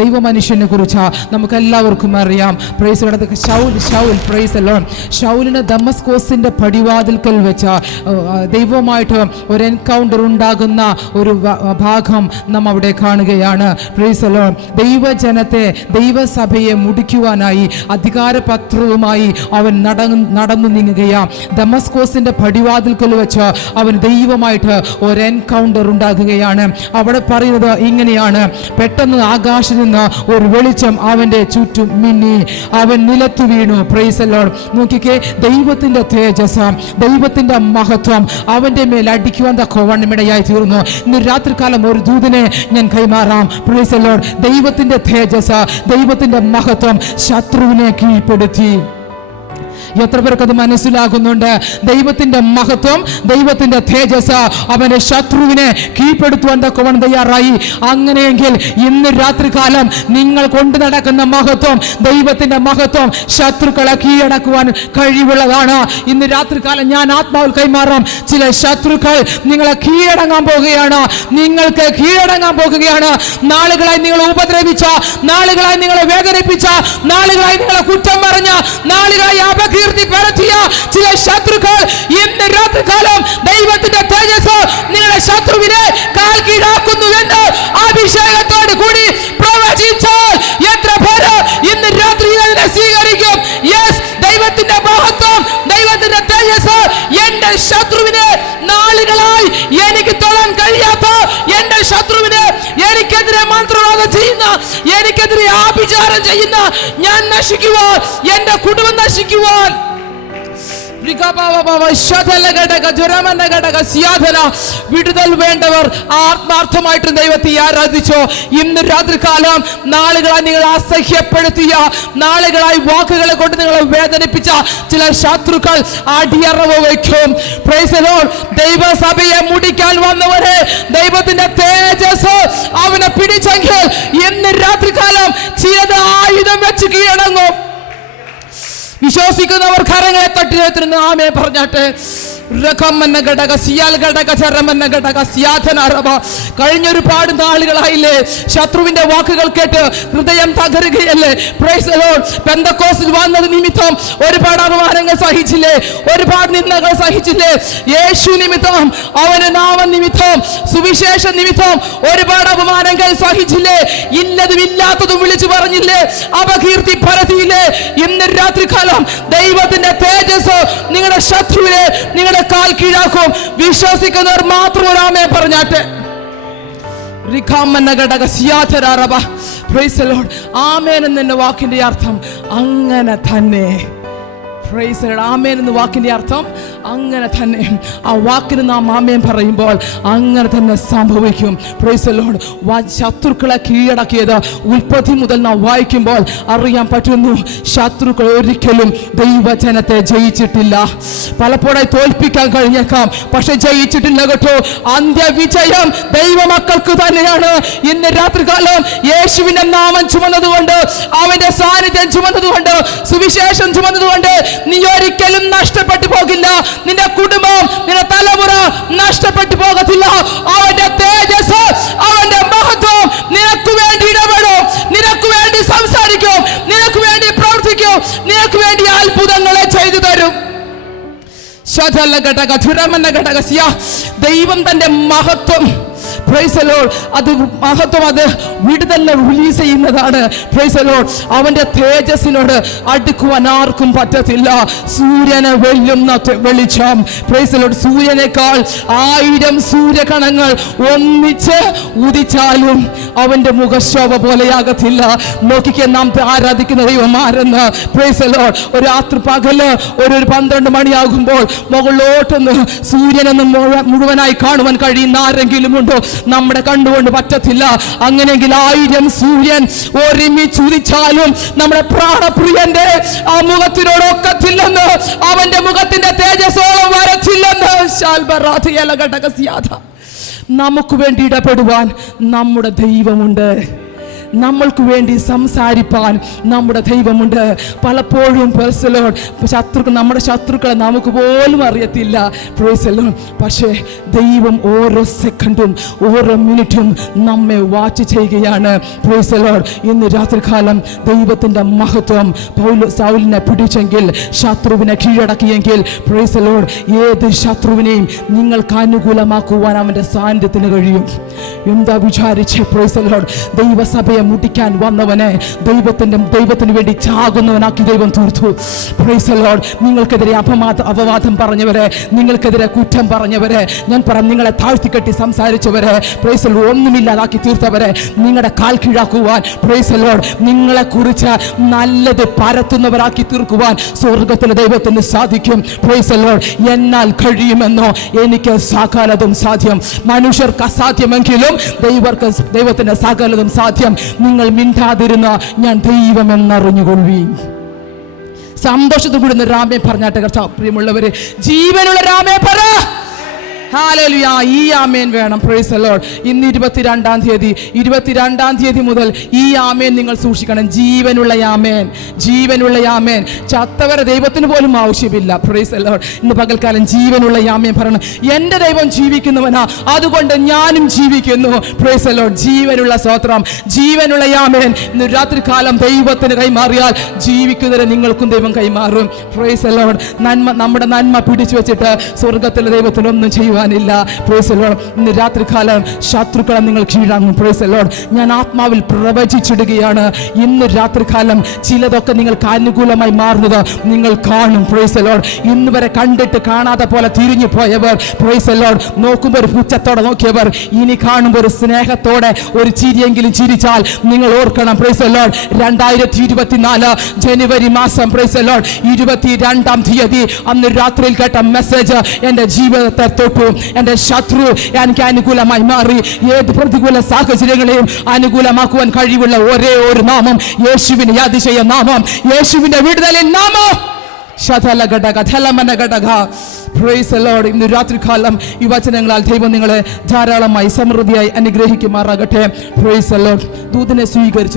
ദൈവ മനുഷ്യനെ കുറിച്ച് നമുക്ക് എല്ലാവർക്കും അറിയാം. Praise Lord. Saul praise the Lord. ശൗലിന് ദമസ്കോസിന്റെ പടിവാതിൽക്കൽ വെച്ച് ദൈവമായിട്ട് ഒരു എൻകൗണ്ടർ ഉണ്ടാകുന്ന ഒരു ഭാഗം നാം അവിടെ കാണുകയാണ്. Price the Lord. ദൈവജനത്തെ ദൈവസഭയെ മുടിക്കുവാനായി അധികാരപത്രവുമായി അവൻ നടന്നു നീങ്ങുകയാണ്. ദമസ്കോസിന്റെ പടിവാതിൽക്കൽ വെച്ച് അവൻ ദൈവമായിട്ട് ഒരു എൻകൗണ്ടർ ഉണ്ടാകുകയാണ്. അവിടെ പറയുന്നത് ഇങ്ങനെയാണ്: പെട്ടെന്ന് ആകാശത്ത് നിന്ന് ഒരു വെളിച്ചം അവന്റെ ചുറ്റും മിന്നി, അവൻ നിലത്തു വീണു. Price the Lord. നോക്കിക്കേ, ദൈവത്തിന്റെ തേജസ്, ദൈവത്തിന്റെ മഹത്വം അവന്റെ മേൽ അടിക്കുവാൻ തക്കവണ്ണമിടയായി തീർന്നു. ഇന്ന് രാത്രികാലം ഒരു ദൂതനെ ഞാൻ കൈമാറാം. Price the Lord. ദൈവത്തിന്റെ തേജസ്, ദൈവത്തിന്റെ മഹത്വം ശത്രുവിനെ കീഴ്പ്പെടുത്തി. എത്ര പേർക്ക് അത് മനസ്സിലാകുന്നുണ്ട്? ദൈവത്തിന്റെ മഹത്വം, ദൈവത്തിന്റെ തേജസ് അവന്റെ ശത്രുവിനെ കീഴ്പ്പെടുത്തുവാൻ തക്കവണ്ണം തയ്യാറായി. അങ്ങനെയെങ്കിൽ ഇന്ന് രാത്രികാലം നിങ്ങൾ കൊണ്ടു നടക്കുന്ന മഹത്വം, ദൈവത്തിന്റെ മഹത്വം ശത്രുക്കളെ കീഴടക്കുവാൻ കഴിവുള്ളതാണ്. ഇന്ന് രാത്രികാലം ഞാൻ ആത്മാവിൽ കൈമാറാം. ചില ശത്രുക്കൾ നിങ്ങളെ കീഴടങ്ങാൻ പോകുകയാണ്. നിങ്ങൾക്ക് കീഴടങ്ങാൻ പോകുകയാണ്. നാളുകളായി നിങ്ങളെ ഉപദ്രവിച്ച, നാളുകളായി നിങ്ങളെ വേദനിപ്പിച്ച, നാളുകളായി നിങ്ങളെ കുറ്റം പറഞ്ഞ, നാളുകളായി കീർത്തി പരത്തിയ ചില ശത്രുക്കൾ ഇന്ന് രാത്രികാലം ദൈവത്തിന്റെ തേജസ് നിങ്ങളുടെ ശത്രുവിനെ കാൽ കീഴാക്കുന്നുവെന്ന് അഭിഷേകത്തോട് കൂടി പ്രവചിച്ചാൽ എത്ര പേര് ഇന്ന് രാത്രി അതിനെ സ്വീകരിക്കും? യെസ്, ദൈവത്തിന്റെ മഹത്വം, ദൈവത്തിന്റെ തേജസ് എന്റെ ശത്രുവിനെ നാളുകളായി എനിക്ക് തൊടാൻ കഴിയാത്ത എന്റെ ശത്രുവിനെ, എനിക്കെതിരെ മന്ത്രവാദം ചെയ്യുന്ന, എനിക്കെതിരെ ആഭിചാരം ചെയ്യുന്ന ഞാൻ നശിക്കുവാൻ, എന്റെ കുടുംബം നശിക്കുവാൻ വിടുതൽ വേണ്ടവർ ആത്മാർത്ഥമായിട്ട് ദൈവത്തെ ആരാധിച്ചോ. ഇന്ന് രാത്രികാലം നാളുകളായി നിങ്ങൾ അസഹ്യപ്പെടുത്തിയ, നാളുകളായി വാക്കുകളെ കൊണ്ട് നിങ്ങളെ വേദനിപ്പിച്ച ചില ശത്രുക്കൾ അടിയറവ് വയ്ക്കും. Praise the Lord. ദൈവസഭയെ മുടിക്കാൻ വന്നവരെ ദൈവത്തിന്റെ തേജസ് അവനെ പിടിച്ചെങ്കിൽ ഇന്ന് രാത്രികാലം ചിലത് ആയുധം വെച്ച് കീഴടങ്ങും. വിശ്വസിക്കുന്നവർ കരങ്ങളെ തട്ടിലെത്തുന്ന ആമേ പറഞ്ഞാട്ടെ. കഴിഞ്ഞൊരുപാട് നാളുകളായില്ലേ ശത്രുവിന്റെ വാക്കുകൾ കേട്ട് ഹൃദയം തകരുകയല്ലേ? Praise the Lord. പെന്തക്കോസ്തിൽ വന്നത് നിമിത്തം ഒരുപാട് അപമാനങ്ങൾ സഹിച്ചില്ലേ? ഒരുപാട് നിന്ദകൾ സഹിച്ചില്ലേ? യേശു നിമിത്തം, അവന്റെ നാമം നിമിത്തം, സുവിശേഷ നിമിത്തം ഒരുപാട് അപമാനങ്ങൾ സഹിച്ചില്ലേ? ഇന്നതും ഇല്ലാത്തതും വിളിച്ചു പറഞ്ഞില്ലേ? അപകീർത്തി പരത്തിയില്ലേ? ഇന്ന് രാത്രികാലം ദൈവത്തിന്റെ തേജസ് നിങ്ങളുടെ ശത്രുവിനെ നിങ്ങളുടെ കാൽ കീഴാക്കും. വിശ്വസിക്കുന്നവർ മാത്രം ഒരാമേ പറഞ്ഞാട്ടെ. Price the Lord. ആമേൻ എന്ന വാക്കിന്റെ അർത്ഥം അങ്ങനെ തന്നെ. Price the Lord. ആമേൻ എന്ന വാക്കിന്റെ അർത്ഥം അങ്ങനെ തന്നെ. ആ വാക്കിന് നാം ആമേൻ പറയുമ്പോൾ അങ്ങനെ തന്നെ സംഭവിക്കും. Price the Lord. ശത്രുക്കളെ കീഴടക്കിയത് ഉൽപ്പത്തി മുതൽ നാം വായിക്കുമ്പോൾ അറിയാൻ പറ്റുന്നു. ശത്രുക്കൾ ഒരിക്കലും ദൈവജനത്തെ ജയിച്ചിട്ടില്ല. പലപ്പോഴായി തോൽപ്പിക്കാൻ കഴിഞ്ഞേക്കാം, പക്ഷെ ജയിച്ചിട്ടില്ല കേട്ടോ. അന്ത്യവിജയം ദൈവമക്കൾക്ക് തന്നെയാണ്. ഇന്ന് രാത്രികാലം യേശുവിന്റെ നാമം ചുമന്നതുകൊണ്ട്, അവന്റെ സാന്നിധ്യം ചുമന്നതുകൊണ്ട്, സുവിശേഷം ചുമന്നതുകൊണ്ട് നീ ഒരിക്കലും നഷ്ടപ്പെട്ടു പോകില്ല. നിന്റെ കുടുംബം, നിന്റെ തലമുറ നഷ്ടപ്പെട്ടു പോകത്തില്ല. അവന്റെ തേജസ്, അവന്റെ മഹത്വം നിനക്ക് വേണ്ടി ഇടപെടും, നിനക്ക് വേണ്ടി സംസാരിക്കും, നിനക്ക് വേണ്ടി പ്രവർത്തിക്കും, നിനക്ക് വേണ്ടി അത്ഭുതങ്ങളെ ചെയ്തു തരും. ദൈവം തന്റെ മഹത്വം, പ്രൈസ് ദി ലോർഡ്, അത് മഹത്വം, അത് വിടുതലിനെ റിലീസ് ചെയ്യുന്നതാണ്. Praise the Lord. അവന്റെ തേജസ്സിനോട് അടുക്കുവാൻ ആർക്കും പറ്റത്തില്ല. സൂര്യനെ വെല്ലുന്ന വെളിച്ചം. Praise the Lord. സൂര്യനേക്കാൾ 1000 സൂര്യകണങ്ങൾ ഒന്നിച്ച് ഉദിച്ചാലും അവന്റെ മുഖശോഭ പോലെയാകത്തില്ല. നോക്കിക്കേ, നാം ആരാധിക്കുന്ന ദൈവം ആരെന്ന്. Price the Lord. ഒരു രാത്രി പകല് ഒരു 12 മണിയാകുമ്പോൾ മുകളിലോട്ടൊന്ന് സൂര്യനൊന്ന് മുഴുവനായി കാണുവാൻ കഴിയുന്ന ആരെങ്കിലും ഉണ്ടോ? നമ്മുടെ കണ്ടുകൊണ്ട് പറ്റത്തില്ല. അങ്ങനെയെങ്കിൽ 1000 സൂര്യൻ ഒരുമിച്ച് ഉദിച്ചാലും നമ്മുടെ പ്രാണപ്രിയന്റെ ആ മുഖത്തിനോടൊക്കത്തില്ലെന്ന്, അവന്റെ മുഖത്തിന്റെ തേജസ്സോളം വരച്ചില്ലെന്ന്. നമുക്ക് വേണ്ടി ഇടപെടുവാൻ നമ്മുടെ ദൈവമുണ്ട്. നമ്മൾക്ക് വേണ്ടി സംസാരിപ്പാൻ നമ്മുടെ ദൈവമുണ്ട്. പലപ്പോഴും ശത്രുക്കൾ, നമ്മുടെ ശത്രുക്കളെ നമുക്ക് പോലും അറിയത്തില്ല. Price the Lord. പക്ഷേ ദൈവം ഓരോ സെക്കൻഡും ഓരോ മിനിറ്റും നമ്മെ വാച്ച് ചെയ്യുകയാണ്. Price the Lord. ഇന്ന് രാത്രികാലം ദൈവത്തിൻ്റെ മഹത്വം സൗലിനെ പിടിച്ചെങ്കിൽ, ശത്രുവിനെ കീഴടക്കിയെങ്കിൽ, പ്രൈസ് ദി ലോർഡ്, ഏത് ശത്രുവിനെയും നിങ്ങൾക്ക് അനുകൂലമാക്കുവാൻ അവൻ്റെ സാന്നിധ്യത്തിന് കഴിയും. എന്താ വിചാരിച്ച്? Praise the Lord. ദൈവസഭയെ മുടിക്കാൻ വന്നവനെ ദൈവത്തിന് വേണ്ടി ചാകുന്നവനാക്കി ദൈവം തീർത്തു. Praise the Lord. നിങ്ങൾക്കെതിരെ അപവാദം പറഞ്ഞവരെ, നിങ്ങൾക്കെതിരെ കുറ്റം പറഞ്ഞവരെ, ഞാൻ നിങ്ങളെ താഴ്ത്തിക്കെട്ടി സംസാരിച്ചവരെ, പ്രൈസ് ദി ലോർഡ്, ഒന്നുമില്ലാതാക്കി തീർത്തവരെ നിങ്ങളുടെ കാൽ കീഴാക്കുവാൻ, പ്രൈസ് ദി ലോർഡ്, നിങ്ങളെ കുറിച്ച് നല്ലത് പരത്തുന്നവരാക്കി തീർക്കുവാൻ സ്വർഗത്തിലെ ദൈവത്തിന് സാധിക്കും. Price the Lord. എന്നാൽ കഴിയുമെന്നോ? എനിക്ക് സകലതും സാധ്യം. മനുഷ്യർക്ക് അസാധ്യമെങ്കിലും ദൈവത്തിന് സകലതും സാധ്യം. നിങ്ങൾ മിണ്ടാതിരുന്ന ഞാൻ ദൈവമെന്നറിഞ്ഞുകൊള്ളുവീൻ. സന്തോഷത്തോടെ രാമേ പറഞ്ഞാട്ടെ. പ്രിയമുള്ളവര്, ജീവനുള്ള രാമേ പറ. ഹല്ലേലൂയ. ഈ ആമേൻ വേണം. Price the Lord. ഇന്ന് 22-ാം തീയതി മുതൽ ഈ ആമേൻ നിങ്ങൾ സൂക്ഷിക്കണം. ജീവനുള്ള ആമേൻ, ജീവനുള്ള ആമേൻ. ചത്തവരെ ദൈവത്തിന് പോലും ആവശ്യമില്ല. Price the Lord. ഇന്ന് പകൽക്കാലം ജീവനുള്ള ആമേൻ പറയണം. എൻ്റെ ദൈവം ജീവിക്കുന്നവനാ, അതുകൊണ്ട് ഞാനും ജീവിക്കുന്നു. Price the Lord. ജീവനുള്ള സ്തോത്രം, ജീവനുള്ള ആമേൻ. ഇന്ന് രാത്രികാലം ദൈവത്തിന് കൈമാറിയാൽ ജീവിക്കുന്നവരെ നിങ്ങൾക്കും ദൈവം കൈമാറും. Praise the Lord. നമ്മുടെ നന്മ പിടിച്ചു വെച്ചിട്ട് സ്വർഗത്തിലെ ദൈവത്തിനൊന്നും ചെയ്യുവാനില്ല. Praise the Lord. ഇന്ന് രാത്രികാലം ശത്രുക്കളെ നിങ്ങൾ കീഴടങ്ങും. Price the Lord. ഞാൻ ആത്മാവിൽ പ്രവചിച്ചിടുകയാണ്. ഇന്ന് രാത്രികാലം ചിലതൊക്കെ നിങ്ങൾക്ക് അനുകൂലമായി മാറുന്നത് നിങ്ങൾ കാണും. Price the Lord. ഇന്ന് വരെ കണ്ടിട്ട് കാണാതെ പോലെ തിരിഞ്ഞു പോയവർ, പ്രൈസ് ദി ലോർഡ്, നോക്കുമ്പോൾ ഒരു പുച്ഛത്തോടെ നോക്കിയവർ, ഇനി കാണുമ്പോൾ ഒരു സ്നേഹത്തോടെ ഒരു ചിരിയെങ്കിലും ചിരിച്ചാൽ നിങ്ങൾ ഓർക്കണം. Price the Lord. 2024 ജനുവരി മാസം, പ്രൈസ് ദി ലോർഡ്, 22-ാം തീയതി അന്ന് രാത്രിയിൽ കേട്ട മെസ്സേജ് എൻ്റെ ജീവിതത്തെ തൊട്ടു. എൻ്റെ ശത്രു എനിക്ക് അനുകൂലമായി മാറി. ഏത് പ്രതികൂല സാഹചര്യങ്ങളെയും അനുകൂലമാക്കുവാൻ കഴിവുള്ള ഒരേ ഒരു നാമം യേശുവിന്റെ അതിശയ നാമം, യേശുവിന്റെ വിടുതലിൻ നാമം. Price the Lord. ഇന്ന് രാത്രികാലം ഈ വചനങ്ങളാൽ ദൈവം നിങ്ങളെ ധാരാളമായി സമൃദ്ധിയായി അനുഗ്രഹിക്കുമാറാകട്ടെ. Price the Lord. ദൂതനെ സ്വീകരിച്ചു